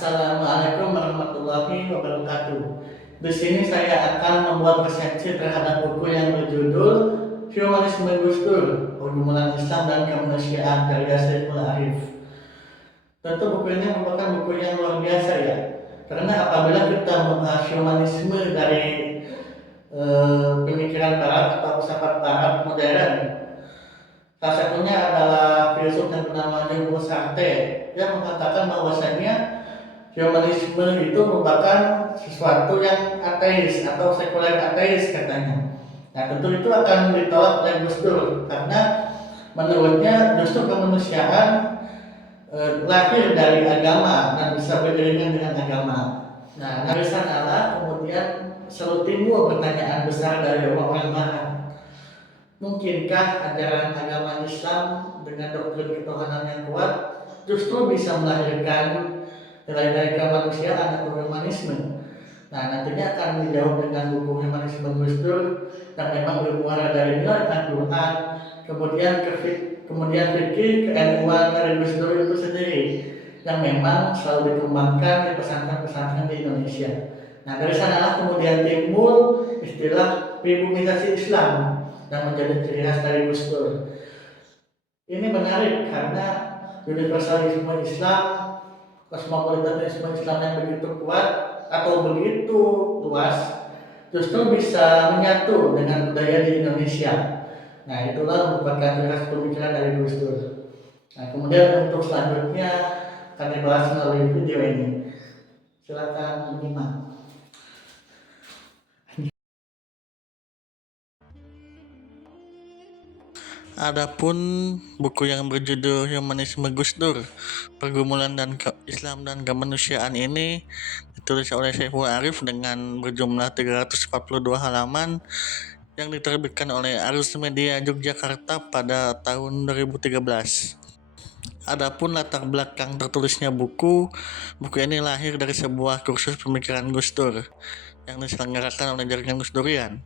Assalamualaikum warahmatullahi wabarakatuh. Di sini saya akan membuat resensi terhadap buku yang berjudul Humanisme Gus Dur, Pergumulan Islam dan Kemanusiaan karya Saiful Arif. Tentu buku ini merupakan buku yang luar biasa ya, karena apabila kita membahas humanisme dari pemikiran Barat atau filsafat Barat modern, salah satunya adalah filsuf yang bernama Jean-Paul Sartre yang mengatakan bahwasanya humanisme itu merupakan sesuatu yang ateis atau sekuler ateis katanya. Nah tentu itu akan ditolak oleh Gus Dur karena menurutnya justru kemanusiaan lahir dari agama dan bisa beriringan dengan agama. Nah dari sanalah kemudian selalu timbul pertanyaan besar dari orang-orang Barat. Mungkinkah ajaran agama Islam dengan doktrin ketuhanan yang kuat justru bisa melahirkan nilai-nilai kemanusiaan atau humanisme? Nah, nantinya akan dijawab dengan buku Humanisme Gus Dur yang memang bermuara dari nilai Al-Quran, kemudian fikih keilmuan dari Gus Dur itu sendiri yang memang selalu dikembangkan di pesantren-pesantren di Indonesia. Nah, dari sanalah kemudian timbul istilah pribumisasi Islam yang menjadi ciri khas dari Gus Dur. Ini menarik karena universalisme Islam, kosmopolitanisme Islam yang begitu kuat atau begitu luas justru bisa menyatu dengan budaya di Indonesia. Nah itulah merupakan ciri khas pemikiran dari Gus Dur. Nah kemudian untuk selanjutnya akan dibahas melalui video ini. Silakan menyimak. Adapun buku yang berjudul Humanisme Gus Dur, Pergumulan dan Islam dan Kemanusiaan ini ditulis oleh Saiful Arif dengan berjumlah 342 halaman yang diterbitkan oleh Arus Media Yogyakarta pada tahun 2013. Adapun latar belakang tertulisnya buku ini lahir dari sebuah kursus pemikiran Gus Dur yang diselenggarakan oleh jaringan Gus Durian.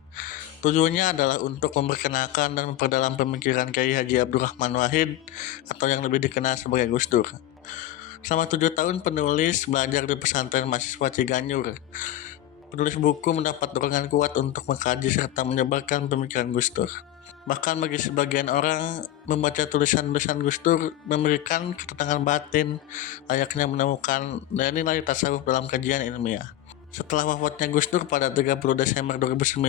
Tujuannya adalah untuk memperkenalkan dan memperdalam pemikiran Kiai Haji Abdurrahman Wahid atau yang lebih dikenal sebagai Gus Dur. Selama 7 tahun penulis belajar di pesantren mahasiswa Ciganjur. Penulis buku mendapat dorongan kuat untuk mengkaji serta menyebarkan pemikiran Gus Dur. Bahkan bagi sebagian orang, membaca tulisan-tulisan Gus Dur memberikan ketenangan batin layaknya menemukan nilai-nilai tasawuf dalam kajian ilmiah. Setelah wafatnya Gus Dur pada 30 Desember 2009,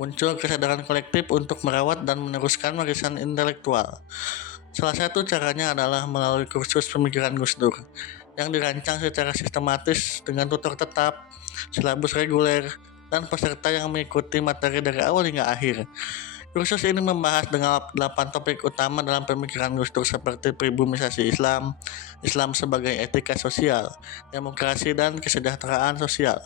muncul kesadaran kolektif untuk merawat dan meneruskan warisan intelektual. Salah satu caranya adalah melalui kursus pemikiran Gus Dur yang dirancang secara sistematis dengan tutor tetap, silabus reguler, dan peserta yang mengikuti materi dari awal hingga akhir. Kursus ini membahas dengan 8 topik utama dalam pemikiran Gus Dur seperti pribumisasi Islam, Islam sebagai etika sosial, demokrasi dan kesejahteraan sosial.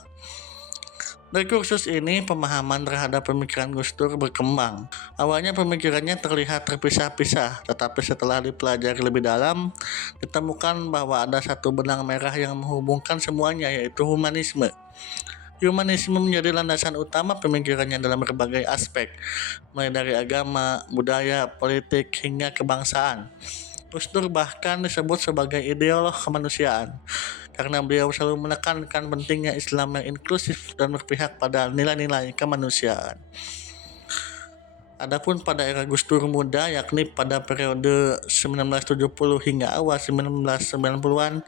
Dari kursus ini, pemahaman terhadap pemikiran Gus Dur berkembang. Awalnya pemikirannya terlihat terpisah-pisah, tetapi setelah dipelajari lebih dalam, ditemukan bahwa ada satu benang merah yang menghubungkan semuanya, yaitu humanisme. Humanisme menjadi landasan utama pemikirannya dalam berbagai aspek, mulai dari agama, budaya, politik, hingga kebangsaan. Gus Dur bahkan disebut sebagai ideolog kemanusiaan, karena beliau selalu menekankan pentingnya Islam yang inklusif dan berpihak pada nilai-nilai kemanusiaan. Adapun pada era Gus Dur muda, yakni pada periode 1970 hingga awal 1990-an,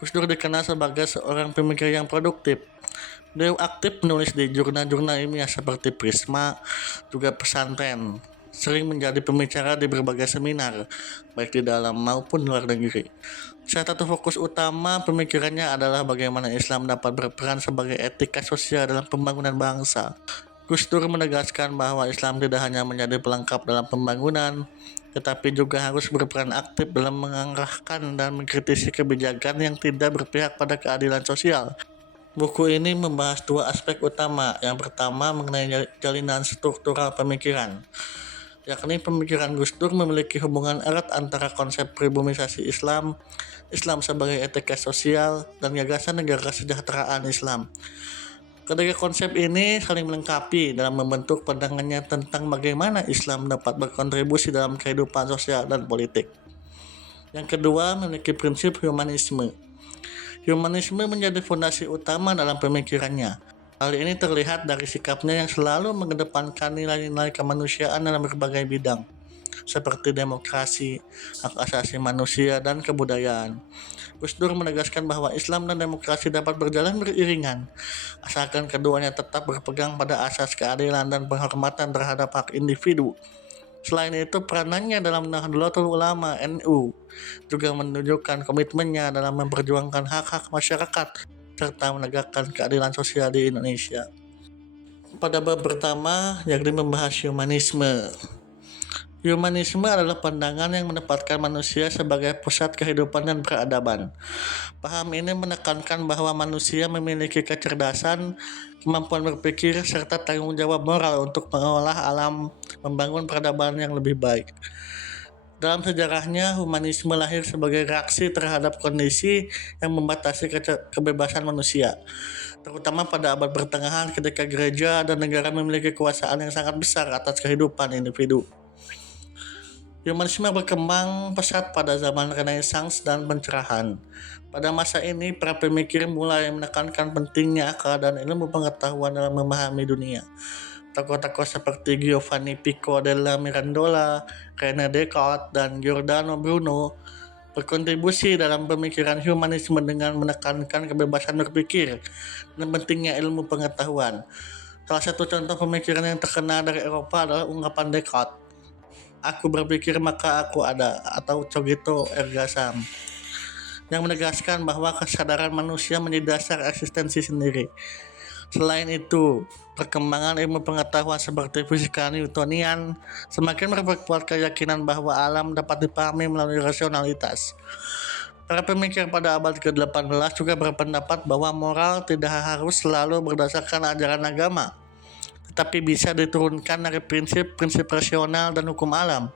Gus Dur dikenal sebagai seorang pemikir yang produktif. Beliau aktif menulis di jurnal-jurnal ilmiah seperti Prisma, juga pesantren. Sering menjadi pembicara di berbagai seminar, baik di dalam maupun luar negeri. Salah satu fokus utama pemikirannya adalah bagaimana Islam dapat berperan sebagai etika sosial dalam pembangunan bangsa. Gus Dur menegaskan bahwa Islam tidak hanya menjadi pelengkap dalam pembangunan, tetapi juga harus berperan aktif dalam mengarahkan dan mengkritisi kebijakan yang tidak berpihak pada keadilan sosial. Buku ini membahas dua aspek utama. Yang pertama mengenai jalinan struktural pemikiran, yakni pemikiran Gus Dur memiliki hubungan erat antara konsep pribumisasi Islam, Islam sebagai etika sosial, dan gagasan negara kesejahteraan Islam. Ketiga konsep ini saling melengkapi dalam membentuk pandangannya tentang bagaimana Islam dapat berkontribusi dalam kehidupan sosial dan politik. Yang kedua memiliki prinsip humanisme, Humanisme menjadi fondasi utama dalam pemikirannya. Hal ini terlihat dari sikapnya yang selalu mengedepankan nilai-nilai kemanusiaan dalam berbagai bidang, seperti demokrasi, hak asasi manusia, dan kebudayaan. Gus Dur menegaskan bahwa Islam dan demokrasi dapat berjalan beriringan, asalkan keduanya tetap berpegang pada asas keadilan dan penghormatan terhadap hak individu. Selain itu, peranannya dalam Nahdlatul Ulama (NU) juga menunjukkan komitmennya dalam memperjuangkan hak-hak masyarakat serta menegakkan keadilan sosial di Indonesia. Pada bab pertama, yakni membahas humanisme. Humanisme adalah pandangan yang menempatkan manusia sebagai pusat kehidupan dan peradaban. Paham ini menekankan bahwa manusia memiliki kecerdasan, kemampuan berpikir, serta tanggung jawab moral untuk mengolah alam, membangun peradaban yang lebih baik. Dalam sejarahnya, humanisme lahir sebagai reaksi terhadap kondisi yang membatasi kebebasan manusia, terutama pada abad pertengahan ketika gereja dan negara memiliki kekuasaan yang sangat besar atas kehidupan individu. Humanisme berkembang pesat pada zaman Renaissance dan pencerahan. Pada masa ini, para pemikir mulai menekankan pentingnya akal dan ilmu pengetahuan dalam memahami dunia. Tokoh-tokoh seperti Giovanni Pico della Mirandola, René Descartes, dan Giordano Bruno berkontribusi dalam pemikiran humanisme dengan menekankan kebebasan berpikir dan pentingnya ilmu pengetahuan. Salah satu contoh pemikiran yang terkenal dari Eropa adalah ungkapan Descartes, "Aku berpikir maka aku ada," atau cogito erga sum, yang menegaskan bahwa kesadaran manusia menjadi dasar eksistensi sendiri. Selain itu, perkembangan ilmu pengetahuan seperti fisika Newtonian semakin memperkuat keyakinan bahwa alam dapat dipahami melalui rasionalitas. Para pemikir pada abad ke-18 juga berpendapat bahwa moral tidak harus selalu berdasarkan ajaran agama, tetapi bisa diturunkan dari prinsip-prinsip rasional dan hukum alam.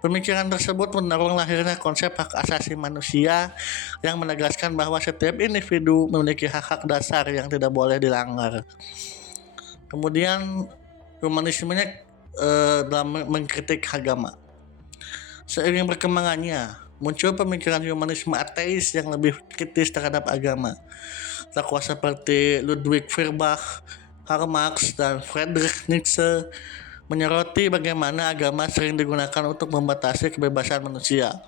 Pemikiran tersebut mendorong lahirnya konsep hak asasi manusia yang menegaskan bahwa setiap individu memiliki hak-hak dasar yang tidak boleh dilanggar. Kemudian humanismenya dalam mengkritik agama. Seiring berkembangannya, muncul pemikiran humanisme ateis yang lebih kritis terhadap agama. Tokoh seperti Ludwig Feuerbach, Karl Marx, dan Friedrich Nietzsche menyoroti bagaimana agama sering digunakan untuk membatasi kebebasan manusia.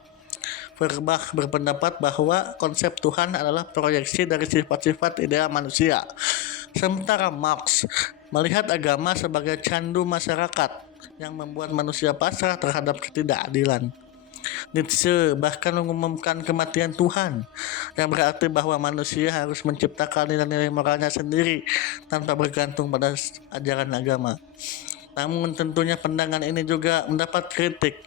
Feuerbach berpendapat bahwa konsep Tuhan adalah proyeksi dari sifat-sifat ideal manusia, sementara Marx melihat agama sebagai candu masyarakat yang membuat manusia pasrah terhadap ketidakadilan. Nietzsche bahkan mengumumkan kematian Tuhan, yang berarti bahwa manusia harus menciptakan nilai-nilai moralnya sendiri tanpa bergantung pada ajaran agama. Namun tentunya pandangan ini juga mendapat kritik.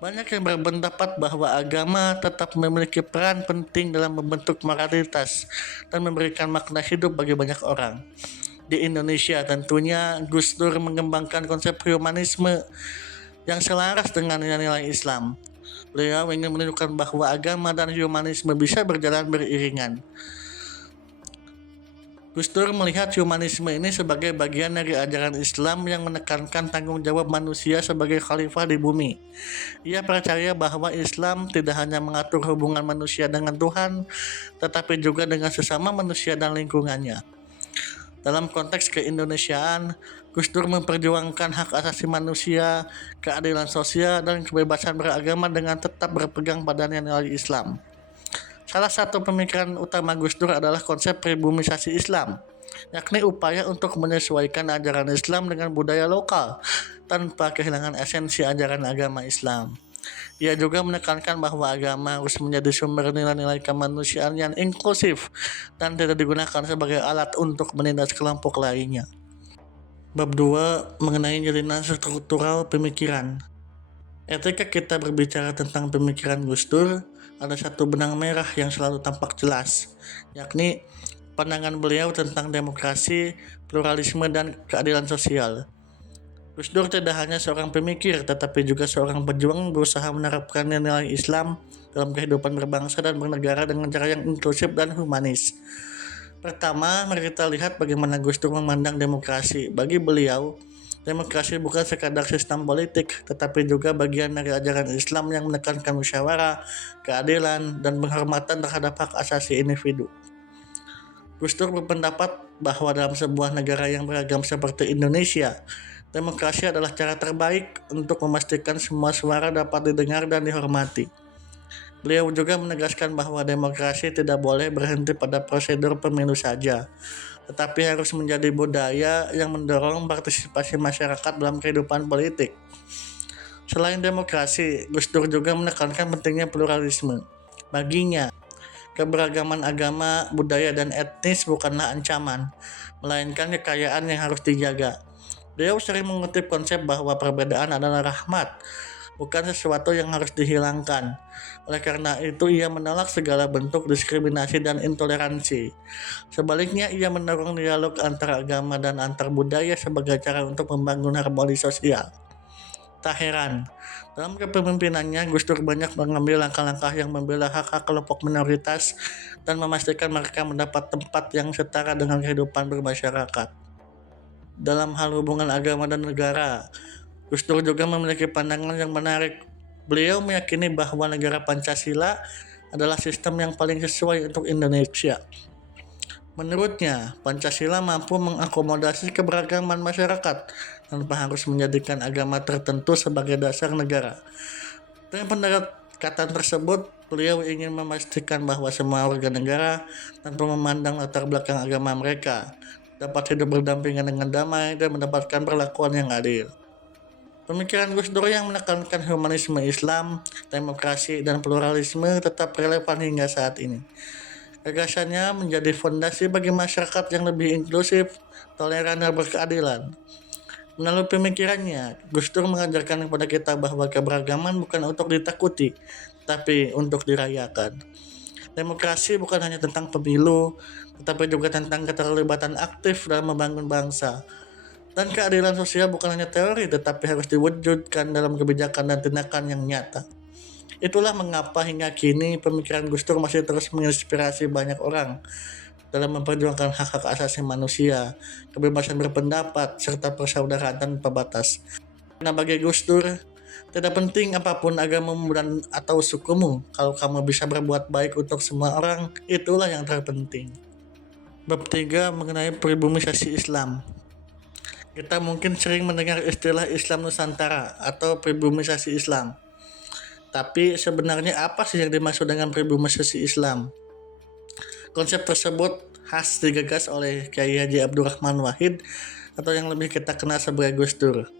Banyak yang berpendapat bahwa agama tetap memiliki peran penting dalam membentuk moralitas dan memberikan makna hidup bagi banyak orang. Di Indonesia tentunya Gus Dur mengembangkan konsep humanisme yang selaras dengan nilai-nilai Islam. Beliau ingin menunjukkan bahwa agama dan humanisme bisa berjalan beriringan. Gus Dur melihat humanisme ini sebagai bagian dari ajaran Islam yang menekankan tanggung jawab manusia sebagai khalifah di bumi. Ia percaya bahwa Islam tidak hanya mengatur hubungan manusia dengan Tuhan, tetapi juga dengan sesama manusia dan lingkungannya. Dalam konteks keindonesiaan, Gus Dur memperjuangkan hak asasi manusia, keadilan sosial, dan kebebasan beragama dengan tetap berpegang pada nilai Islam. Salah satu pemikiran utama Gus Dur adalah konsep pribumisasi Islam, yakni upaya untuk menyesuaikan ajaran Islam dengan budaya lokal tanpa kehilangan esensi ajaran agama Islam. Ia juga menekankan bahwa agama harus menjadi sumber nilai-nilai kemanusiaan yang inklusif dan tidak digunakan sebagai alat untuk menindas kelompok lainnya. Bab 2 mengenai jalinan struktural pemikiran. Ketika kita berbicara tentang pemikiran Gus Dur, ada satu benang merah yang selalu tampak jelas, yakni pandangan beliau tentang demokrasi, pluralisme, dan keadilan sosial. Gus Dur tidak hanya seorang pemikir, tetapi juga seorang pejuang berusaha menerapkan nilai Islam dalam kehidupan berbangsa dan bernegara dengan cara yang inklusif dan humanis. Pertama, mari kita lihat bagaimana Gus Dur memandang demokrasi. Bagi beliau, Demokrasi bukan sekadar sistem politik, tetapi juga bagian dari ajaran Islam yang menekankan musyawarah, keadilan, dan penghormatan terhadap hak asasi individu. Gus Dur berpendapat bahwa dalam sebuah negara yang beragam seperti Indonesia, demokrasi adalah cara terbaik untuk memastikan semua suara dapat didengar dan dihormati. Beliau juga menegaskan bahwa demokrasi tidak boleh berhenti pada prosedur pemilu saja, tetapi harus menjadi budaya yang mendorong partisipasi masyarakat dalam kehidupan politik. Selain demokrasi, Gus Dur juga menekankan pentingnya pluralisme. Baginya, keberagaman agama, budaya, dan etnis bukanlah ancaman, melainkan kekayaan yang harus dijaga. Beliau sering mengutip konsep bahwa perbedaan adalah rahmat, bukan sesuatu yang harus dihilangkan. Oleh karena itu, ia menolak segala bentuk diskriminasi dan intoleransi. Sebaliknya, ia mendorong dialog antara agama dan antar budaya sebagai cara untuk membangun harmoni sosial. Tak heran, dalam kepemimpinannya Gus Dur banyak mengambil langkah-langkah yang membela hak-hak kelompok minoritas dan memastikan mereka mendapat tempat yang setara dengan kehidupan bermasyarakat. Dalam hal hubungan agama dan negara, Gus Dur juga memiliki pandangan yang menarik. Beliau meyakini bahwa negara Pancasila adalah sistem yang paling sesuai untuk Indonesia. Menurutnya, Pancasila mampu mengakomodasi keberagaman masyarakat tanpa harus menjadikan agama tertentu sebagai dasar negara. Dengan pendekatan tersebut, beliau ingin memastikan bahwa semua warga negara, tanpa memandang latar belakang agama mereka, dapat hidup berdampingan dengan damai dan mendapatkan perlakuan yang adil. Pemikiran Gus Dur yang menekankan humanisme Islam, demokrasi, dan pluralisme tetap relevan hingga saat ini. Gagasannya menjadi fondasi bagi masyarakat yang lebih inklusif, toleran, dan berkeadilan. Melalui pemikirannya, Gus Dur mengajarkan kepada kita bahwa keberagaman bukan untuk ditakuti, tapi untuk dirayakan. Demokrasi bukan hanya tentang pemilu, tetapi juga tentang keterlibatan aktif dalam membangun bangsa. Dan keadilan sosial bukan hanya teori, tetapi harus diwujudkan dalam kebijakan dan tindakan yang nyata. Itulah mengapa hingga kini pemikiran Gus Dur masih terus menginspirasi banyak orang dalam memperjuangkan hak-hak asasi manusia, kebebasan berpendapat, serta persaudaraan tanpa batas. Karena bagi Gus Dur, tidak penting apapun agamamu dan atau sukumu, kalau kamu bisa berbuat baik untuk semua orang, itulah yang terpenting. Bab 3 mengenai pribumisasi Islam. Kita mungkin sering mendengar istilah Islam Nusantara atau pribumisasi Islam. Tapi sebenarnya apa sih yang dimaksud dengan pribumisasi Islam? Konsep tersebut khas digagas oleh Kyai Haji Abdurrahman Wahid atau yang lebih kita kenal sebagai Gus Dur.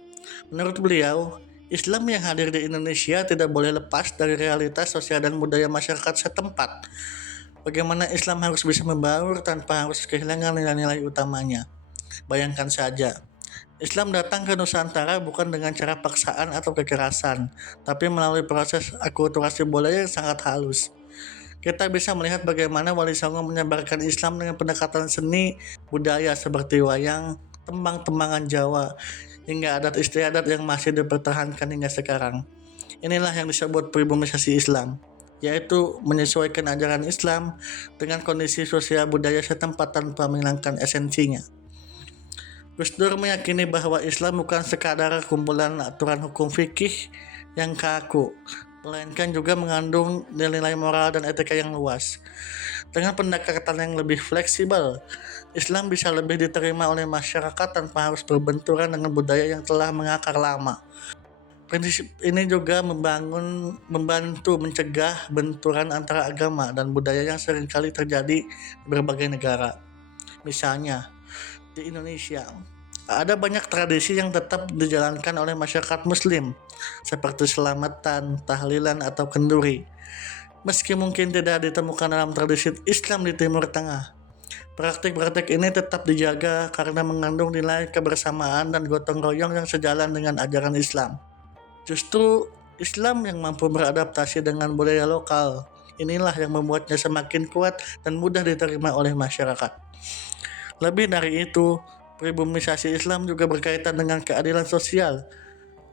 Menurut beliau, Islam yang hadir di Indonesia tidak boleh lepas dari realitas sosial dan budaya masyarakat setempat. Bagaimana Islam harus bisa membaur tanpa harus kehilangan nilai-nilai utamanya. Bayangkan saja, Islam datang ke Nusantara bukan dengan cara paksaan atau kekerasan, tapi melalui proses akulturasi budaya yang sangat halus. Kita bisa melihat bagaimana Wali Songo menyebarkan Islam dengan pendekatan seni budaya seperti wayang, tembang-tembangan Jawa, hingga adat istiadat yang masih dipertahankan hingga sekarang. Inilah yang disebut pribumisasi Islam, yaitu menyesuaikan ajaran Islam dengan kondisi sosial budaya setempat tanpa menghilangkan esensinya. Gus Dur meyakini bahwa Islam bukan sekadar kumpulan aturan hukum fikih yang kaku, melainkan juga mengandung nilai-nilai moral dan etika yang luas. Dengan pendekatan yang lebih fleksibel, Islam bisa lebih diterima oleh masyarakat tanpa harus berbenturan dengan budaya yang telah mengakar lama. Prinsip ini juga membantu mencegah benturan antara agama dan budaya yang seringkali terjadi di berbagai negara. Misalnya, di Indonesia, ada banyak tradisi yang tetap dijalankan oleh masyarakat muslim, seperti selamatan, tahlilan, atau kenduri. Meski mungkin tidak ditemukan dalam tradisi Islam di Timur Tengah, praktik-praktik ini tetap dijaga karena mengandung nilai kebersamaan dan gotong royong yang sejalan dengan ajaran Islam. Justru Islam yang mampu beradaptasi dengan budaya lokal, inilah yang membuatnya semakin kuat dan mudah diterima oleh masyarakat. Lebih dari itu, pribumisasi Islam juga berkaitan dengan keadilan sosial.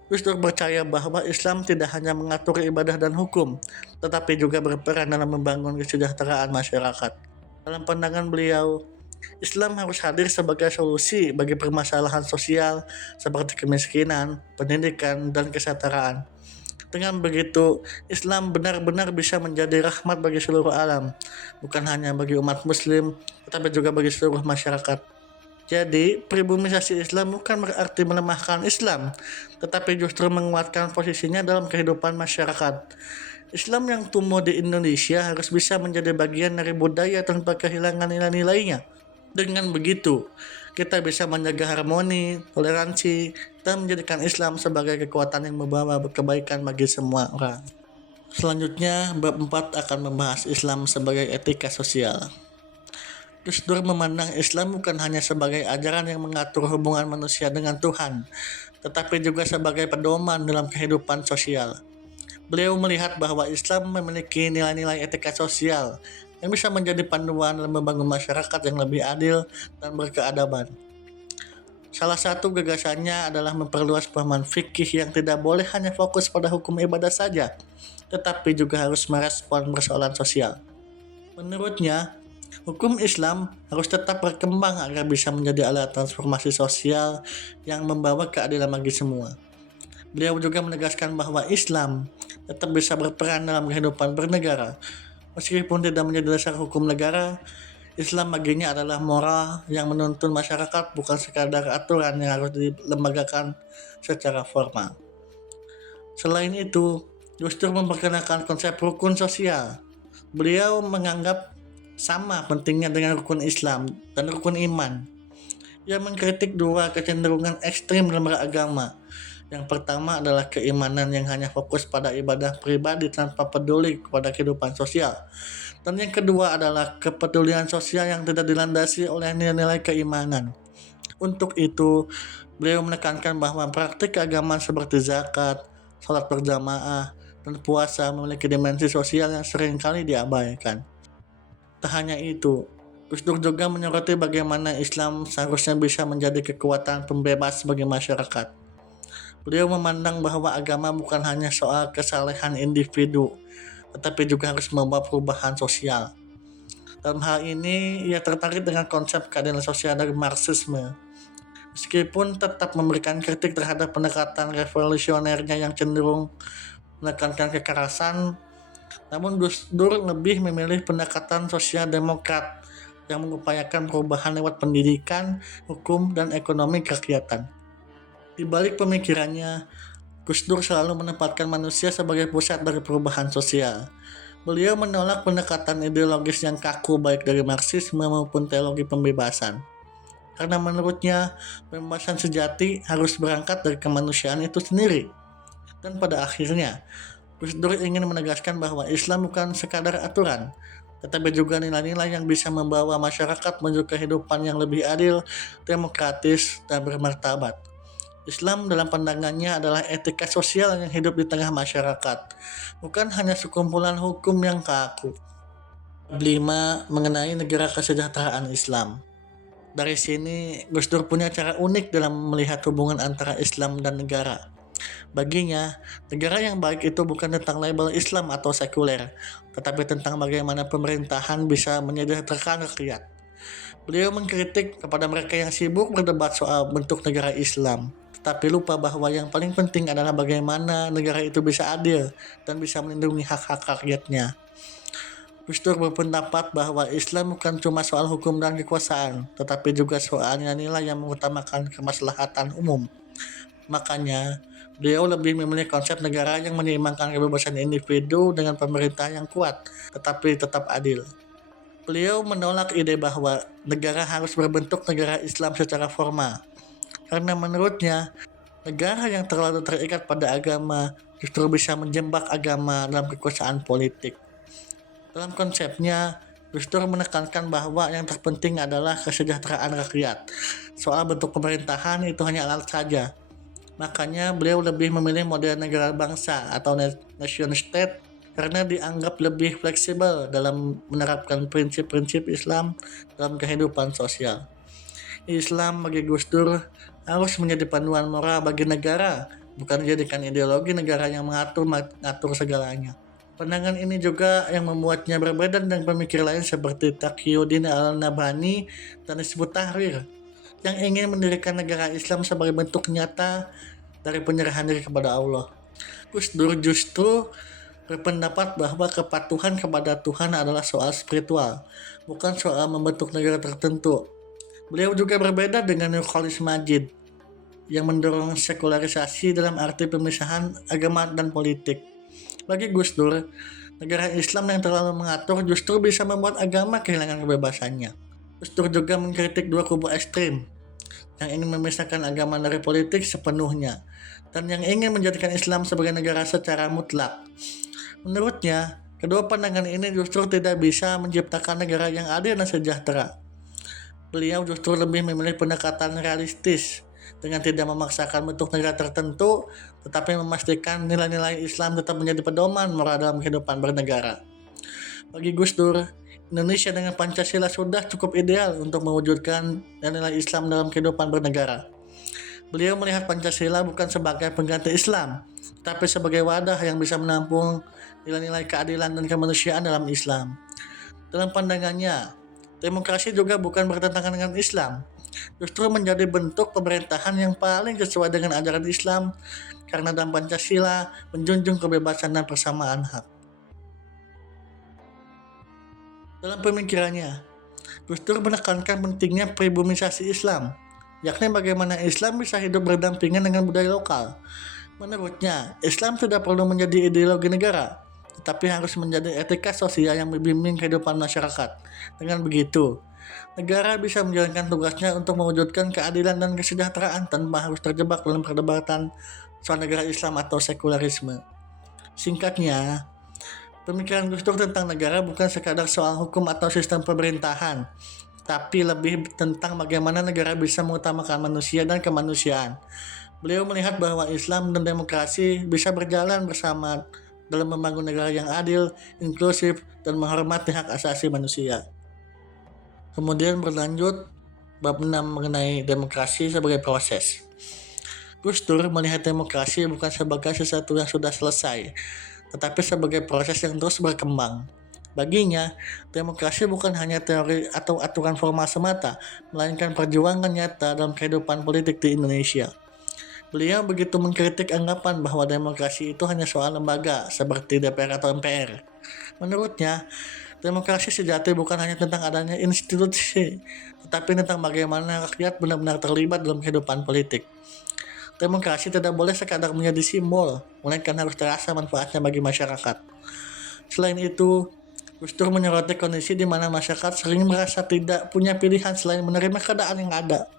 Gus Dur percaya bahwa Islam tidak hanya mengatur ibadah dan hukum, tetapi juga berperan dalam membangun kesejahteraan masyarakat. Dalam pandangan beliau, Islam harus hadir sebagai solusi bagi permasalahan sosial seperti kemiskinan, pendidikan, dan kesetaraan. Dengan begitu, Islam benar-benar bisa menjadi rahmat bagi seluruh alam, bukan hanya bagi umat Muslim, tetapi juga bagi seluruh masyarakat. Jadi, pribumisasi Islam bukan berarti melemahkan Islam, tetapi justru menguatkan posisinya dalam kehidupan masyarakat. Islam yang tumbuh di Indonesia harus bisa menjadi bagian dari budaya tanpa kehilangan nilai-nilainya. Dengan begitu, kita bisa menjaga harmoni, toleransi, dan menjadikan Islam sebagai kekuatan yang membawa kebaikan bagi semua orang. Selanjutnya, bab 4 akan membahas Islam sebagai etika sosial. Gus Dur memandang Islam bukan hanya sebagai ajaran yang mengatur hubungan manusia dengan Tuhan, tetapi juga sebagai pedoman dalam kehidupan sosial. Beliau melihat bahwa Islam memiliki nilai-nilai etika sosial yang bisa menjadi panduan dalam membangun masyarakat yang lebih adil dan berkeadaban. Salah satu gagasannya adalah memperluas pemahaman fikih yang tidak boleh hanya fokus pada hukum ibadah saja, tetapi juga harus merespon persoalan sosial. Menurutnya, hukum Islam harus tetap berkembang agar bisa menjadi alat transformasi sosial yang membawa keadilan bagi semua. Beliau juga menegaskan bahwa Islam tetap bisa berperan dalam kehidupan bernegara. Meskipun tidak menjadi dasar hukum negara, Islam baginya adalah moral yang menuntun masyarakat, bukan sekadar aturan yang harus dilembagakan secara formal. Selain itu, Gus Dur memperkenalkan konsep rukun sosial. Beliau menganggap sama pentingnya dengan rukun Islam dan rukun iman. Ia mengkritik dua kecenderungan ekstrim dalam beragama. Yang pertama adalah keimanan yang hanya fokus pada ibadah pribadi tanpa peduli kepada kehidupan sosial. Dan yang kedua adalah kepedulian sosial yang tidak dilandasi oleh nilai-nilai keimanan. Untuk itu, beliau menekankan bahwa praktik agama seperti zakat, sholat berjamaah, dan puasa memiliki dimensi sosial yang seringkali diabaikan. Tak hanya itu, Gus Dur juga menyoroti bagaimana Islam seharusnya bisa menjadi kekuatan pembebas bagi masyarakat. Beliau memandang bahwa agama bukan hanya soal kesalehan individu, tetapi juga harus membawa perubahan sosial. Dalam hal ini, ia tertarik dengan konsep keadilan sosial dari Marxisme. Meskipun tetap memberikan kritik terhadap pendekatan revolusionernya yang cenderung menekankan kekerasan, namun Gus Dur lebih memilih pendekatan sosial demokrat yang mengupayakan perubahan lewat pendidikan, hukum, dan ekonomi kerakyatan. Di balik pemikirannya, Gus Dur selalu menempatkan manusia sebagai pusat dari perubahan sosial. Beliau menolak pendekatan ideologis yang kaku baik dari Marxisme maupun teologi pembebasan. Karena menurutnya, pembebasan sejati harus berangkat dari kemanusiaan itu sendiri. Dan pada akhirnya, Gus Dur ingin menegaskan bahwa Islam bukan sekadar aturan, tetapi juga nilai-nilai yang bisa membawa masyarakat menuju kehidupan yang lebih adil, demokratis, dan bermartabat. Islam dalam pandangannya adalah etika sosial yang hidup di tengah masyarakat, bukan hanya sekumpulan hukum yang kaku. 5. Mengenai negara kesejahteraan Islam. Dari sini, Gus Dur punya cara unik dalam melihat hubungan antara Islam dan negara. Baginya, negara yang baik itu bukan tentang label Islam atau sekuler, tetapi tentang bagaimana pemerintahan bisa menyejahterakan rakyat. Beliau mengkritik kepada mereka yang sibuk berdebat soal bentuk negara Islam, tetapi lupa bahwa yang paling penting adalah bagaimana negara itu bisa adil dan bisa melindungi hak-hak rakyatnya. Gus Dur berpendapat bahwa Islam bukan cuma soal hukum dan kekuasaan, tetapi juga soal nilai-nilai yang mengutamakan kemaslahatan umum. Makanya, beliau lebih memilih konsep negara yang menyeimbangkan kebebasan individu dengan pemerintah yang kuat, tetapi tetap adil. Beliau menolak ide bahwa negara harus berbentuk negara Islam secara formal, karena menurutnya, negara yang terlalu terikat pada agama justru bisa menjebak agama dalam kekuasaan politik. Dalam konsepnya, Gus Dur menekankan bahwa yang terpenting adalah kesejahteraan rakyat. Soal bentuk pemerintahan itu hanya alat saja. Makanya beliau lebih memilih model negara bangsa atau nation state karena dianggap lebih fleksibel dalam menerapkan prinsip-prinsip Islam dalam kehidupan sosial. Islam bagi Gus Dur harus menjadi panduan moral bagi negara, bukan dijadikan ideologi negara yang mengatur segalanya. Pandangan ini juga yang membuatnya berbeda dengan pemikir lain seperti Taqiyuddin Al-Nabhani dan Hizbut Tahrir yang ingin mendirikan negara Islam sebagai bentuk nyata dari penyerahan diri kepada Allah. Gus Dur justru berpendapat bahwa kepatuhan kepada Tuhan adalah soal spiritual, bukan soal membentuk negara tertentu. Beliau juga berbeda dengan Nurcholish Madjid yang mendorong sekularisasi dalam arti pemisahan agama dan politik. Bagi Gus Dur, negara Islam yang terlalu mengatur justru bisa membuat agama kehilangan kebebasannya. Gus Dur juga mengkritik dua kubu ekstrim yang ingin memisahkan agama dari politik sepenuhnya dan yang ingin menjadikan Islam sebagai negara secara mutlak. Menurutnya, kedua pandangan ini justru tidak bisa menciptakan negara yang adil dan sejahtera. Beliau justru lebih memilih pendekatan realistis dengan tidak memaksakan bentuk negara tertentu, tetapi memastikan nilai-nilai Islam tetap menjadi pedoman moral dalam kehidupan bernegara. Bagi Gus Dur, Indonesia dengan Pancasila sudah cukup ideal untuk mewujudkan nilai Islam dalam kehidupan bernegara. Beliau melihat Pancasila bukan sebagai pengganti Islam, tetapi sebagai wadah yang bisa menampung nilai-nilai keadilan dan kemanusiaan dalam Islam. Dalam pandangannya, demokrasi juga bukan bertentangan dengan Islam, justru menjadi bentuk pemerintahan yang paling sesuai dengan ajaran Islam karena dalam Pancasila menjunjung kebebasan dan persamaan hak. Dalam pemikirannya, Gus Dur menekankan pentingnya pribumisasi Islam, yakni bagaimana Islam bisa hidup berdampingan dengan budaya lokal. Menurutnya, Islam tidak perlu menjadi ideologi negara, tetapi harus menjadi etika sosial yang membimbing kehidupan masyarakat. Dengan begitu, negara bisa menjalankan tugasnya untuk mewujudkan keadilan dan kesejahteraan tanpa harus terjebak dalam perdebatan soal negara Islam atau sekularisme. Singkatnya, pemikiran Gus Dur tentang negara bukan sekadar soal hukum atau sistem pemerintahan, tapi lebih tentang bagaimana negara bisa mengutamakan manusia dan kemanusiaan. Beliau melihat bahwa Islam dan demokrasi bisa berjalan bersama dalam membangun negara yang adil, inklusif, dan menghormati hak asasi manusia. Kemudian berlanjut bab 6 mengenai demokrasi sebagai proses. Gus Dur melihat demokrasi bukan sebagai sesuatu yang sudah selesai, tetapi sebagai proses yang terus berkembang. Baginya, demokrasi bukan hanya teori atau aturan formal semata, melainkan perjuangan nyata dalam kehidupan politik di Indonesia. Beliau begitu mengkritik anggapan bahwa demokrasi itu hanya soal lembaga seperti DPR atau MPR. Menurutnya, demokrasi sejati bukan hanya tentang adanya institusi, tetapi tentang bagaimana rakyat benar-benar terlibat dalam kehidupan politik. Demokrasi tidak boleh sekadar menjadi simbol, melainkan harus terasa manfaatnya bagi masyarakat. Selain itu, Gus Dur menyoroti kondisi di mana masyarakat sering merasa tidak punya pilihan selain menerima keadaan yang ada.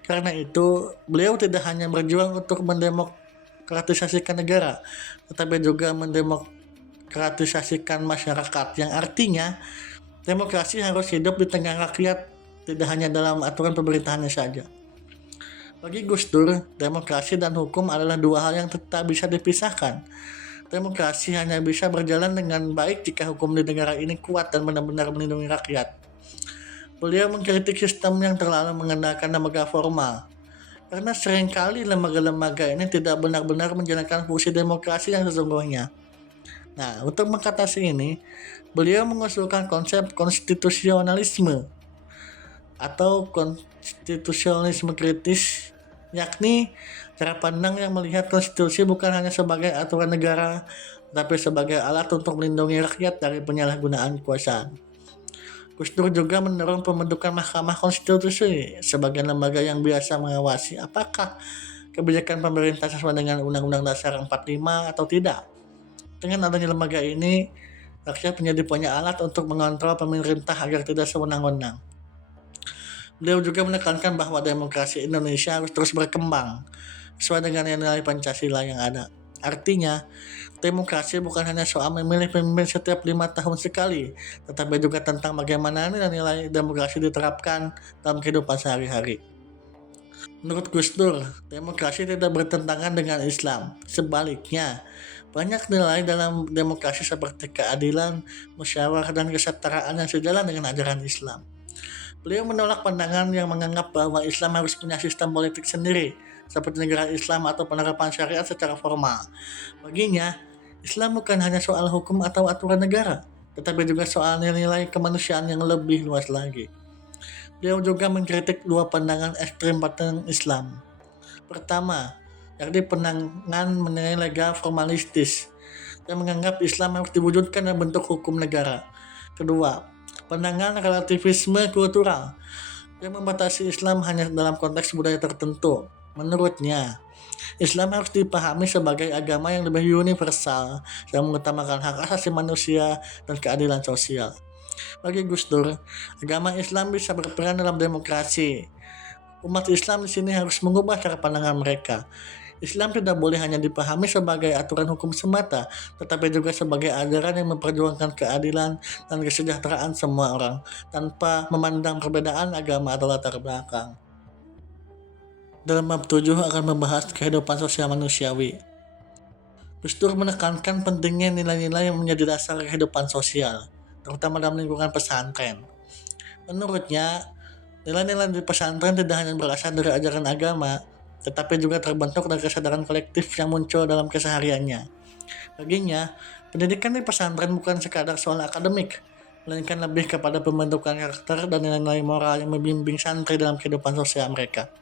Karena itu, beliau tidak hanya berjuang untuk mendemokratisasikan negara, tetapi juga mendemokratisasikan masyarakat, yang artinya demokrasi harus hidup di tengah rakyat, tidak hanya dalam aturan pemerintahannya saja. Bagi Gus Dur, demokrasi dan hukum adalah dua hal yang tak bisa dipisahkan. Demokrasi hanya bisa berjalan dengan baik jika hukum di negara ini kuat dan benar-benar melindungi rakyat. Beliau mengkritik sistem yang terlalu mengandalkan lembaga formal, karena seringkali lembaga-lembaga ini tidak benar-benar menjalankan fungsi demokrasi yang sesungguhnya. Nah, untuk mengatasi ini, beliau mengusulkan konsep konstitusionalisme atau konstitusionalisme kritis, yakni cara pandang yang melihat konstitusi bukan hanya sebagai aturan negara, tapi sebagai alat untuk melindungi rakyat dari penyalahgunaan kekuasaan. Gus Dur juga mendorong pembentukan Mahkamah Konstitusi sebagai lembaga yang biasa mengawasi apakah kebijakan pemerintah sesuai dengan Undang-Undang Dasar 45 atau tidak. Dengan adanya lembaga ini, rakyat menjadi punya alat untuk mengontrol pemerintah agar tidak sewenang-wenang. Beliau juga menekankan bahwa demokrasi Indonesia harus terus berkembang sesuai dengan nilai Pancasila yang ada. Artinya, demokrasi bukan hanya soal memilih pemimpin setiap 5 tahun sekali, tetapi juga tentang bagaimana nilai demokrasi diterapkan dalam kehidupan sehari-hari. Menurut Gus Dur, demokrasi tidak bertentangan dengan Islam. Sebaliknya, banyak nilai dalam demokrasi seperti keadilan, musyawarah, dan kesetaraan yang sejalan dengan ajaran Islam. Beliau menolak pandangan yang menganggap bahwa Islam harus punya sistem politik sendiri, seperti negara Islam atau penerapan syariat secara formal. Baginya, Islam bukan hanya soal hukum atau aturan negara, tetapi juga soal nilai-nilai kemanusiaan yang lebih luas lagi. Beliau juga mengkritik dua pandangan ekstrem tentang Islam. Pertama, yakni pandangan menilai legal formalistis yang menganggap Islam harus diwujudkan dalam bentuk hukum negara. Kedua, pandangan relativisme kultural yang membatasi Islam hanya dalam konteks budaya tertentu. Menurutnya, Islam harus dipahami sebagai agama yang lebih universal yang mengutamakan hak asasi manusia dan keadilan sosial. Bagi Gus Dur, agama Islam bisa berperan dalam demokrasi. Umat Islam di sini harus mengubah cara pandangan mereka. Islam tidak boleh hanya dipahami sebagai aturan hukum semata, tetapi juga sebagai ajaran yang memperjuangkan keadilan dan kesejahteraan semua orang, tanpa memandang perbedaan agama atau latar belakang. Dalam bab 7 akan membahas kehidupan sosial manusiawi. Gus Dur menekankan pentingnya nilai-nilai yang menjadi dasar kehidupan sosial, terutama dalam lingkungan pesantren. Menurutnya, nilai-nilai di pesantren tidak hanya berasal dari ajaran agama, tetapi juga terbentuk dari kesadaran kolektif yang muncul dalam kesehariannya. Baginya, pendidikan di pesantren bukan sekadar soal akademik, melainkan lebih kepada pembentukan karakter dan nilai-nilai moral yang membimbing santri dalam kehidupan sosial mereka.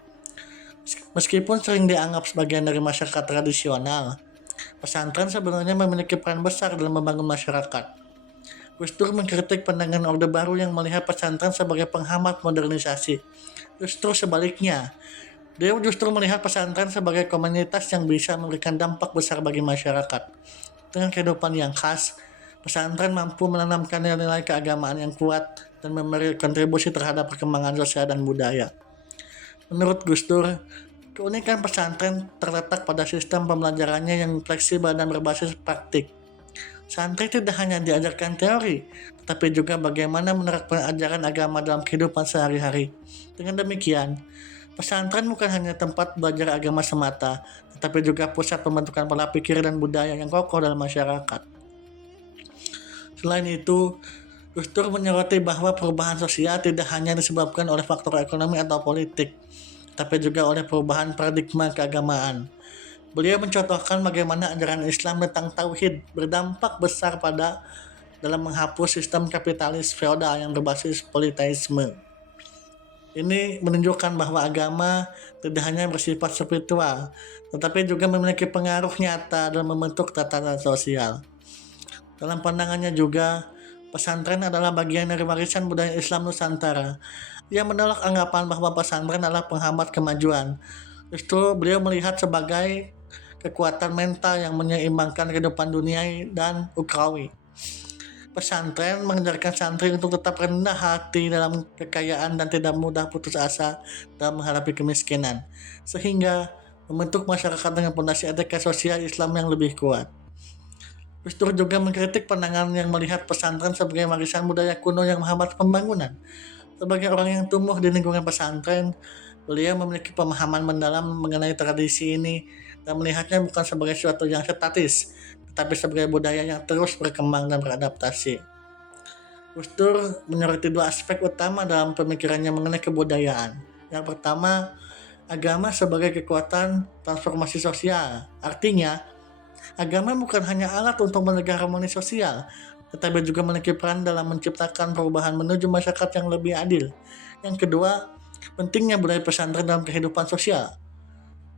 Meskipun sering dianggap sebagian dari masyarakat tradisional, pesantren sebenarnya memiliki peran besar dalam membangun masyarakat. Gus Dur mengkritik pandangan Orde Baru yang melihat pesantren sebagai penghambat modernisasi. Justru sebaliknya, beliau justru melihat pesantren sebagai komunitas yang bisa memberikan dampak besar bagi masyarakat. Dengan kehidupan yang khas, pesantren mampu menanamkan nilai-nilai keagamaan yang kuat dan memberi kontribusi terhadap perkembangan sosial dan budaya. Menurut Gus Dur, keunikan pesantren terletak pada sistem pembelajarannya yang fleksibel dan berbasis praktik. Santri tidak hanya diajarkan teori, tetapi juga bagaimana menerapkan ajaran agama dalam kehidupan sehari-hari. Dengan demikian, pesantren bukan hanya tempat belajar agama semata, tetapi juga pusat pembentukan pola pikir dan budaya yang kokoh dalam masyarakat. Selain itu, Gus Dur menyoroti bahwa perubahan sosial tidak hanya disebabkan oleh faktor ekonomi atau politik, tapi juga oleh perubahan paradigma keagamaan. Beliau mencontohkan bagaimana ajaran Islam tentang tauhid berdampak besar dalam menghapus sistem kapitalis feodal yang berbasis politeisme. Ini menunjukkan bahwa agama tidak hanya bersifat spiritual, tetapi juga memiliki pengaruh nyata dalam membentuk tatanan sosial. Dalam pandangannya juga, pesantren adalah bagian dari warisan budaya Islam Nusantara. Ia menolak anggapan bahwa pesantren adalah penghambat kemajuan. Justru beliau melihat sebagai kekuatan mental yang menyeimbangkan kehidupan duniawi dan ukhrawi. Pesantren mengajarkan santri untuk tetap rendah hati dalam kekayaan dan tidak mudah putus asa dalam menghadapi kemiskinan, sehingga membentuk masyarakat dengan fondasi etika sosial Islam yang lebih kuat. Gus Dur juga mengkritik pandangan yang melihat pesantren sebagai warisan budaya kuno yang menghambat pembangunan. Sebagai orang yang tumbuh di lingkungan pesantren, beliau memiliki pemahaman mendalam mengenai tradisi ini dan melihatnya bukan sebagai sesuatu yang statis, tetapi sebagai budaya yang terus berkembang dan beradaptasi. Gus Dur menyoroti dua aspek utama dalam pemikirannya mengenai kebudayaan. Yang pertama, agama sebagai kekuatan transformasi sosial. Artinya, agama bukan hanya alat untuk menjaga harmoni sosial, tetapi juga memiliki peran dalam menciptakan perubahan menuju masyarakat yang lebih adil. Yang kedua, pentingnya budaya pesantren dalam kehidupan sosial.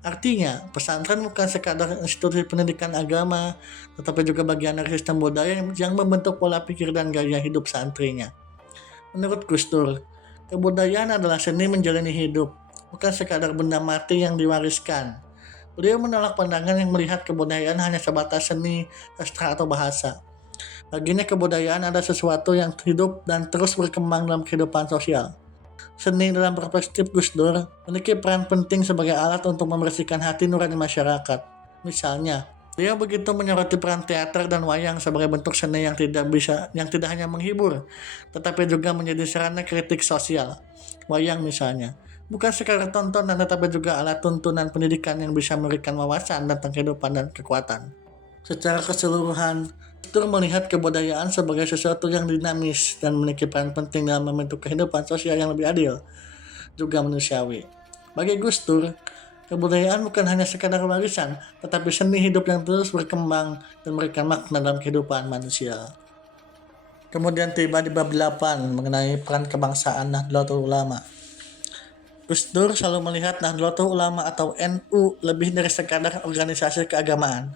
Artinya, pesantren bukan sekadar institusi pendidikan agama, tetapi juga bagian dari sistem budaya yang membentuk pola pikir dan gaya hidup santrinya. Menurut Gus Dur, kebudayaan adalah seni menjalani hidup, bukan sekadar benda mati yang diwariskan. Beliau menolak pandangan yang melihat kebudayaan hanya sebatas seni, sastra, atau bahasa. Baginya kebudayaan adalah sesuatu yang hidup dan terus berkembang dalam kehidupan sosial. Seni dalam perspektif Gus Dur memiliki peran penting sebagai alat untuk membersihkan hati nurani masyarakat. Misalnya, beliau begitu menyoroti peran teater dan wayang sebagai bentuk seni yang tidak hanya menghibur, tetapi juga menjadi sarana kritik sosial. Wayang misalnya, bukan sekadar tontonan tetapi juga alat tuntunan pendidikan yang bisa memberikan wawasan tentang kehidupan dan kekuatan. Secara keseluruhan, Gus Dur melihat kebudayaan sebagai sesuatu yang dinamis dan memiliki peran penting dalam membentuk kehidupan sosial yang lebih adil, juga manusiawi. Bagi Gus Dur, Kebudayaan bukan hanya sekadar warisan, tetapi seni hidup yang terus berkembang dan memberikan makna dalam kehidupan manusia. Kemudian tiba di bab 8 mengenai peran kebangsaan Nahdlatul Ulama. Gus Dur selalu melihat Nahdlatul Ulama atau NU lebih dari sekadar organisasi keagamaan.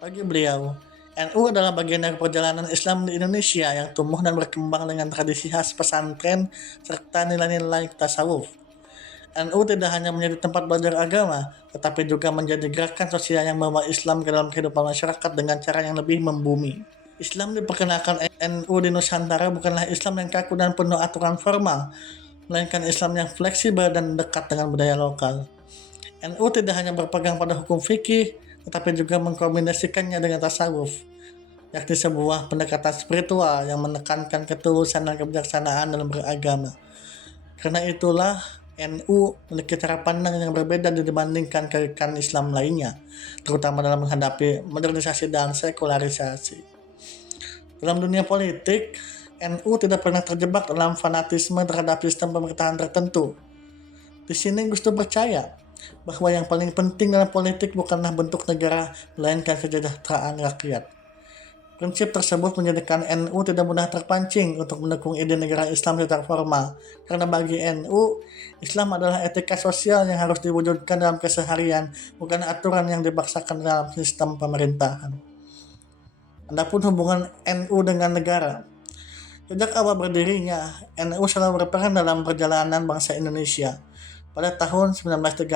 Bagi beliau, NU adalah bagian dari perjalanan Islam di Indonesia yang tumbuh dan berkembang dengan tradisi khas pesantren serta nilai-nilai tasawuf. NU tidak hanya menjadi tempat belajar agama, tetapi juga menjadi gerakan sosial yang membawa Islam ke dalam kehidupan masyarakat dengan cara yang lebih membumi. Islam diperkenalkan NU di Nusantara bukanlah Islam yang kaku dan penuh aturan formal, melainkan Islam yang fleksibel dan dekat dengan budaya lokal. NU tidak hanya berpegang pada hukum fikih, tetapi juga mengkombinasikannya dengan tasawuf, yakni sebuah pendekatan spiritual yang menekankan ketulusan dan kebijaksanaan dalam beragama. Karena itulah NU memiliki cara pandang yang berbeda dibandingkan gerakan Islam lainnya, terutama dalam menghadapi modernisasi dan sekularisasi. Dalam dunia politik, NU tidak pernah terjebak dalam fanatisme terhadap sistem pemerintahan tertentu. Di sini Gus Dur percaya bahwa yang paling penting dalam politik bukanlah bentuk negara, melainkan kesejahteraan rakyat. Prinsip tersebut menjadikan NU tidak mudah terpancing untuk mendukung ide negara Islam secara formal, karena bagi NU, Islam adalah etika sosial yang harus diwujudkan dalam keseharian, bukan aturan yang dipaksakan dalam sistem pemerintahan. Adapun hubungan NU dengan negara, sejak awal berdirinya, NU selalu berperan dalam perjalanan bangsa Indonesia. Pada tahun 1936,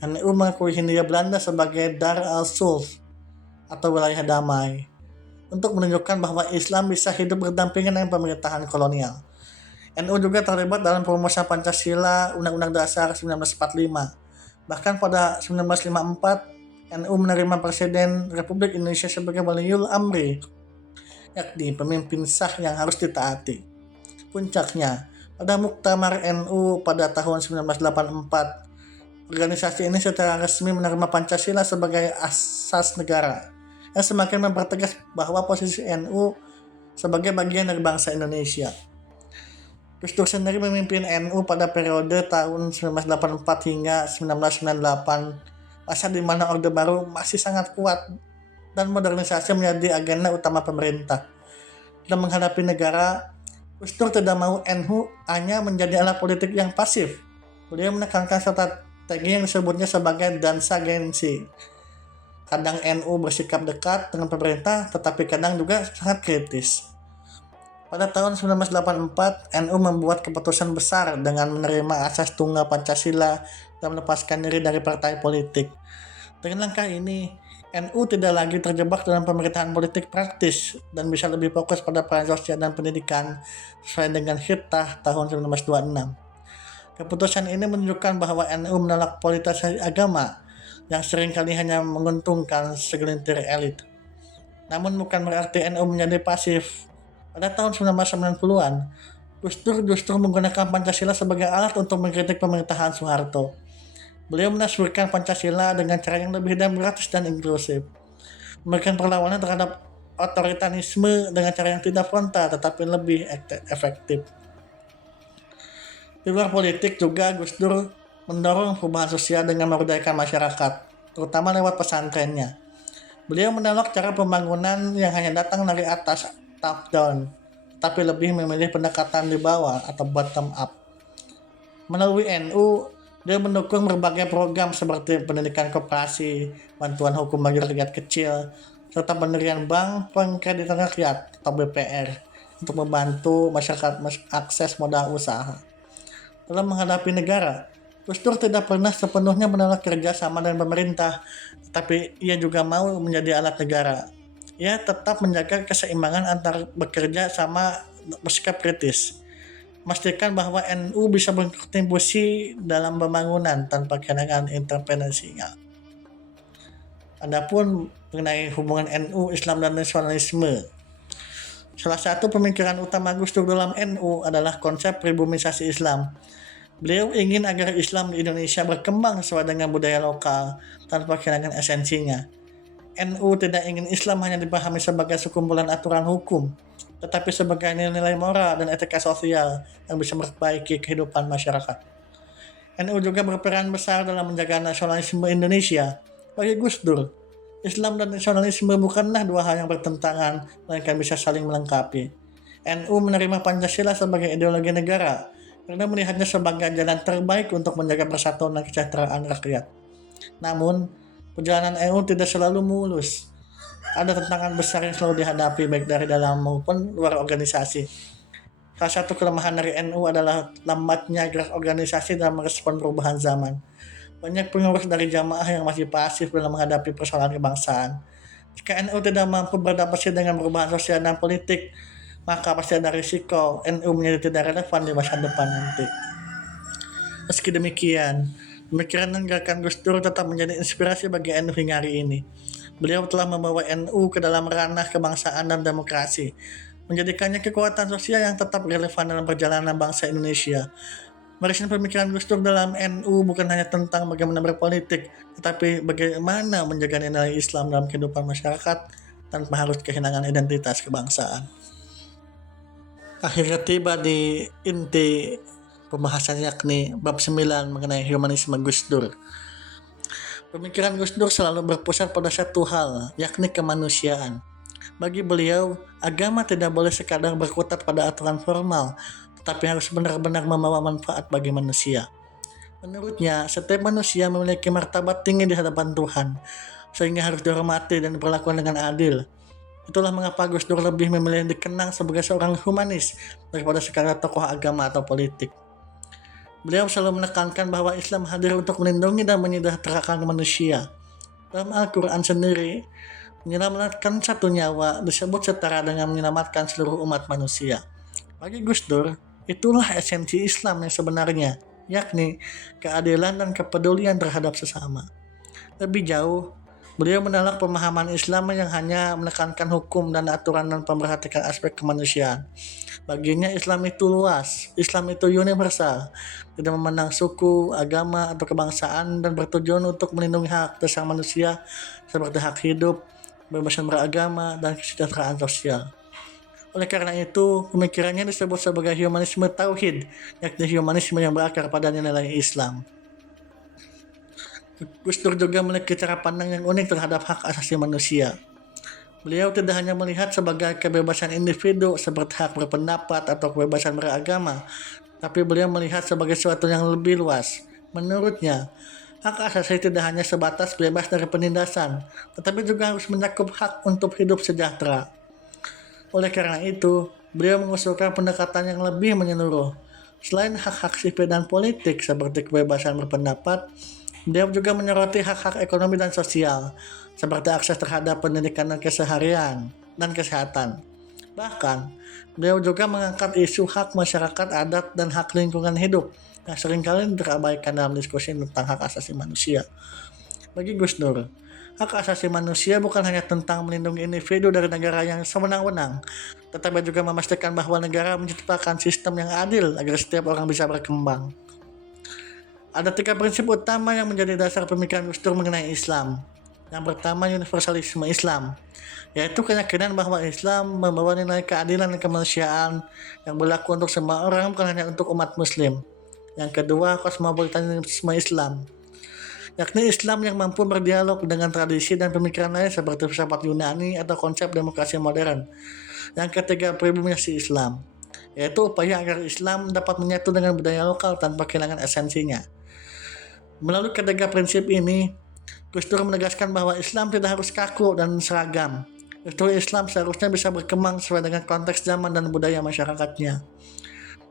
NU mengakui Hindia Belanda sebagai Dar al-Sulh atau wilayah damai, untuk menunjukkan bahwa Islam bisa hidup berdampingan dengan pemerintahan kolonial. NU juga terlibat dalam perumusan Pancasila Undang-Undang Dasar 1945. Bahkan pada 1954, NU menerima Presiden Republik Indonesia sebagai Waliul Amri, yakni pemimpin sah yang harus ditaati. Puncaknya, pada Muktamar NU pada tahun 1984, organisasi ini secara resmi menerima Pancasila sebagai asas negara, yang semakin mempertegas bahwa posisi NU sebagai bagian dari bangsa Indonesia. Gus Dur sendiri memimpin NU pada periode tahun 1984 hingga 1998, masa di mana Orde Baru masih sangat kuat dan modernisasi menjadi agenda utama pemerintah. Dalam menghadapi negara, Gus Dur tidak mau NU hanya menjadi alat politik yang pasif. Beliau menekankan strategi yang disebutnya sebagai dansa gengsi. Kadang NU bersikap dekat dengan pemerintah, tetapi kadang juga sangat kritis. Pada tahun 1984, NU membuat keputusan besar dengan menerima asas tunggal Pancasila dan melepaskan diri dari partai politik. Dengan langkah ini, NU tidak lagi terjebak dalam pemerintahan politik praktis dan bisa lebih fokus pada peran sosial dan pendidikan sesuai dengan Khitah tahun 1926. Keputusan ini menunjukkan bahwa NU menolak politisasi agama yang seringkali hanya menguntungkan segelintir elit. Namun bukan berarti NU menjadi pasif. Pada tahun 1990-an, Gus Dur justru menggunakan Pancasila sebagai alat untuk mengkritik pemerintahan Soeharto. Beliau menafsirkan Pancasila dengan cara yang lebih demokratis dan inklusif, memberikan perlawanan terhadap otoritarisme dengan cara yang tidak frontal tetapi lebih efektif. Di luar politik juga Gus Dur mendorong perubahan sosial dengan memberdayakan masyarakat, terutama lewat pesantrennya. Beliau menolak cara pembangunan yang hanya datang dari atas top down, tapi lebih memilih pendekatan di bawah atau bottom up. Melalui NU, dia mendukung berbagai program seperti pendidikan koperasi, bantuan hukum bagi rakyat kecil, serta pendirian Bank Pengkreditan Rakyat atau BPR untuk membantu masyarakat akses modal usaha. Dalam menghadapi negara, Gus Dur tidak pernah sepenuhnya menolak kerjasama dengan pemerintah, tetapi ia juga mau menjadi alat negara. Ia tetap menjaga keseimbangan antara bekerja sama bersikap kritis, memastikan bahwa NU bisa berkontribusi dalam pembangunan tanpa kehilangan intervensinya. Adapun mengenai hubungan NU, Islam dan nasionalisme, salah satu pemikiran utama Gus Dur dalam NU adalah konsep pribumisasi Islam. Beliau ingin agar Islam di Indonesia berkembang sesuai dengan budaya lokal tanpa kehilangan esensinya. NU tidak ingin Islam hanya dipahami sebagai sekumpulan aturan hukum, tetapi sebagai nilai-nilai moral dan etika sosial yang bisa memperbaiki kehidupan masyarakat. NU juga berperan besar dalam menjaga nasionalisme Indonesia. Bagi Gus Dur, Islam dan nasionalisme bukanlah dua hal yang bertentangan, melainkan bisa saling melengkapi. NU menerima Pancasila sebagai ideologi negara karena melihatnya sebagai jalan terbaik untuk menjaga persatuan dan kesejahteraan rakyat. Namun, perjalanan NU tidak selalu mulus. Ada tantangan besar yang selalu dihadapi baik dari dalam maupun luar organisasi. Salah satu kelemahan dari NU adalah lambatnya gerak organisasi dalam merespon perubahan zaman. Banyak pengurus dari jamaah yang masih pasif dalam menghadapi persoalan kebangsaan. Jika NU tidak mampu beradaptasi dengan perubahan sosial dan politik, maka pasti ada risiko NU menjadi tidak relevan di masa depan nanti. Meski demikian, pemikiran dan gerakan Gus Dur tetap menjadi inspirasi bagi NU hingga hari ini. Beliau telah membawa NU ke dalam ranah kebangsaan dan demokrasi, menjadikannya kekuatan sosial yang tetap relevan dalam perjalanan bangsa Indonesia. Warisan pemikiran Gus Dur dalam NU bukan hanya tentang bagaimana berpolitik, tetapi bagaimana menjaga nilai Islam dalam kehidupan masyarakat tanpa harus kehilangan identitas kebangsaan. Akhirnya tiba di inti pembahasan, yakni bab 9 mengenai humanisme Gus Dur. Pemikiran Gus Dur selalu berpusat pada satu hal, yakni kemanusiaan. Bagi beliau, agama tidak boleh sekadar berkutat pada aturan formal, tetapi harus benar-benar membawa manfaat bagi manusia. Menurutnya, setiap manusia memiliki martabat tinggi di hadapan Tuhan, sehingga harus dihormati dan diperlakukan dengan adil. Itulah mengapa Gus Dur lebih memilih dikenang sebagai seorang humanis daripada sekadar tokoh agama atau politik. Beliau selalu menekankan bahwa Islam hadir untuk melindungi dan menyejahterakan manusia. Dalam Al-Quran sendiri, menyelamatkan satu nyawa disebut setara dengan menyelamatkan seluruh umat manusia. Bagi Gus Dur, itulah esensi Islam yang sebenarnya, yakni keadilan dan kepedulian terhadap sesama. Lebih jauh, beliau menolak pemahaman Islam yang hanya menekankan hukum dan aturan dan memperhatikan aspek kemanusiaan. Baginya Islam itu luas, Islam itu universal, tidak memandang suku, agama, atau kebangsaan, dan bertujuan untuk melindungi hak dasar manusia seperti hak hidup, kebebasan beragama, dan kesejahteraan sosial. Oleh karena itu, pemikirannya disebut sebagai humanisme tauhid, yakni humanisme yang berakar pada nilai Islam. Gus Dur juga memiliki cara pandang yang unik terhadap hak asasi manusia. Beliau tidak hanya melihat sebagai kebebasan individu seperti hak berpendapat atau kebebasan beragama, tapi beliau melihat sebagai sesuatu yang lebih luas. Menurutnya, hak asasi tidak hanya sebatas bebas dari penindasan, tetapi juga harus mencakup hak untuk hidup sejahtera. Oleh karena itu, beliau mengusulkan pendekatan yang lebih menyeluruh. Selain hak-hak sipil dan politik seperti kebebasan berpendapat, beliau juga menyoroti hak-hak ekonomi dan sosial, seperti akses terhadap pendidikan dan keseharian dan kesehatan. Bahkan, beliau juga mengangkat isu hak masyarakat adat dan hak lingkungan hidup yang seringkali terabaikan dalam diskusi tentang hak asasi manusia. Bagi Gus Dur, hak asasi manusia bukan hanya tentang melindungi individu dari negara yang sewenang-wenang, tetapi juga memastikan bahwa negara menciptakan sistem yang adil agar setiap orang bisa berkembang. Ada 3 prinsip utama yang menjadi dasar pemikiran Gus Dur mengenai Islam. Yang pertama, universalisme Islam, yaitu keyakinan bahwa Islam membawa nilai keadilan dan kemanusiaan yang berlaku untuk semua orang, bukan hanya untuk umat muslim. Yang kedua, kosmopolitanisme Islam, yakni Islam yang mampu berdialog dengan tradisi dan pemikiran lain seperti filsafat Yunani atau konsep demokrasi modern. Yang ketiga, pribumi Islam, yaitu upaya agar Islam dapat menyatu dengan budaya lokal tanpa kehilangan esensinya. Melalui ketiga prinsip ini, Gus Dur menegaskan bahwa Islam tidak harus kaku dan seragam. Justru Islam seharusnya bisa berkembang sesuai dengan konteks zaman dan budaya masyarakatnya.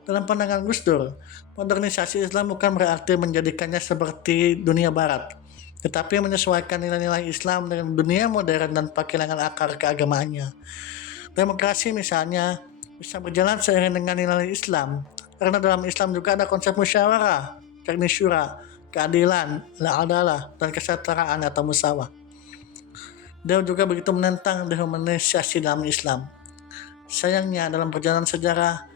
Dalam pandangan Gus Dur, modernisasi Islam bukan berarti menjadikannya seperti dunia barat, tetapi menyesuaikan nilai-nilai Islam dengan dunia modern dan tanpa kehilangan akar keagamaannya. Demokrasi misalnya bisa berjalan seiring dengan nilai Islam, karena dalam Islam juga ada konsep musyawarah, yakni syura, keadilan, al-adalah, dan kesetaraan atau musawah. Dia juga begitu menentang dehumanisasi dalam Islam. Sayangnya dalam perjalanan sejarah,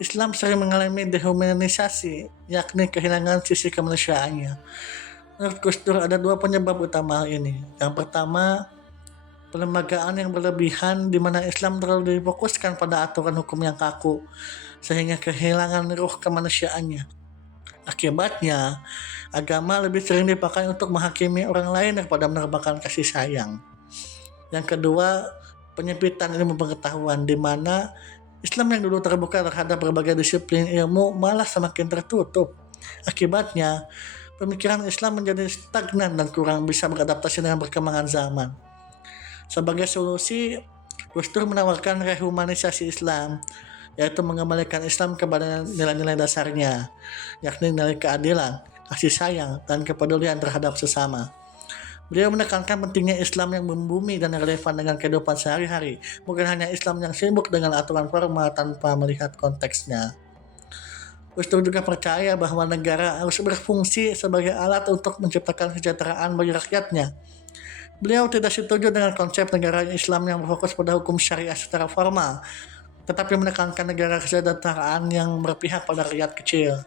Islam sering mengalami dehumanisasi, yakni kehilangan sisi kemanusiaannya. Menurut Gus Dur ada 2 penyebab utama hal ini. Yang pertama, pelembagaan yang berlebihan di mana Islam terlalu difokuskan pada aturan hukum yang kaku, sehingga kehilangan ruh kemanusiaannya. Akibatnya, agama lebih sering dipakai untuk menghakimi orang lain daripada menerbangkan kasih sayang. Yang kedua, penyempitan ilmu pengetahuan, di mana Islam yang dulu terbuka terhadap berbagai disiplin ilmu malah semakin tertutup. Akibatnya, pemikiran Islam menjadi stagnan dan kurang bisa beradaptasi dengan perkembangan zaman. Sebagai solusi, Gus Dur menawarkan rehumanisasi Islam, yaitu mengembalikan Islam kepada nilai-nilai dasarnya, yakni nilai keadilan, kasih sayang, dan kepedulian terhadap sesama. Beliau menekankan pentingnya Islam yang membumi dan relevan dengan kehidupan sehari-hari, bukan hanya Islam yang sibuk dengan aturan formal tanpa melihat konteksnya. Gus Dur juga percaya bahwa negara harus berfungsi sebagai alat untuk menciptakan kesejahteraan bagi rakyatnya. Beliau tidak setuju dengan konsep negara Islam yang berfokus pada hukum syariah secara formal, tetapi menekankan negara kesejahteraan yang berpihak pada rakyat kecil.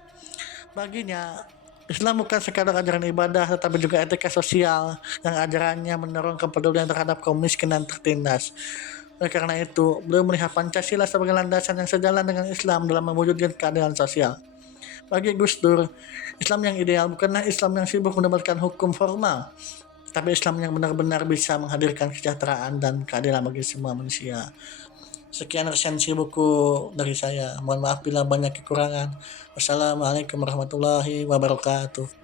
Baginya, Islam bukan sekadar ajaran ibadah, tetapi juga etika sosial yang ajarannya mendorong kepedulian terhadap kaum miskin dan tertindas. Oleh karena itu, beliau melihat Pancasila sebagai landasan yang sejalan dengan Islam dalam mewujudkan keadilan sosial. Bagi Gus Dur, Islam yang ideal bukanlah Islam yang sibuk mendapatkan hukum formal, tapi Islam yang benar-benar bisa menghadirkan kesejahteraan dan keadilan bagi semua manusia. Sekian resensi buku dari saya. Mohon maaf bila banyak kekurangan. Wassalamualaikum warahmatullahi wabarakatuh.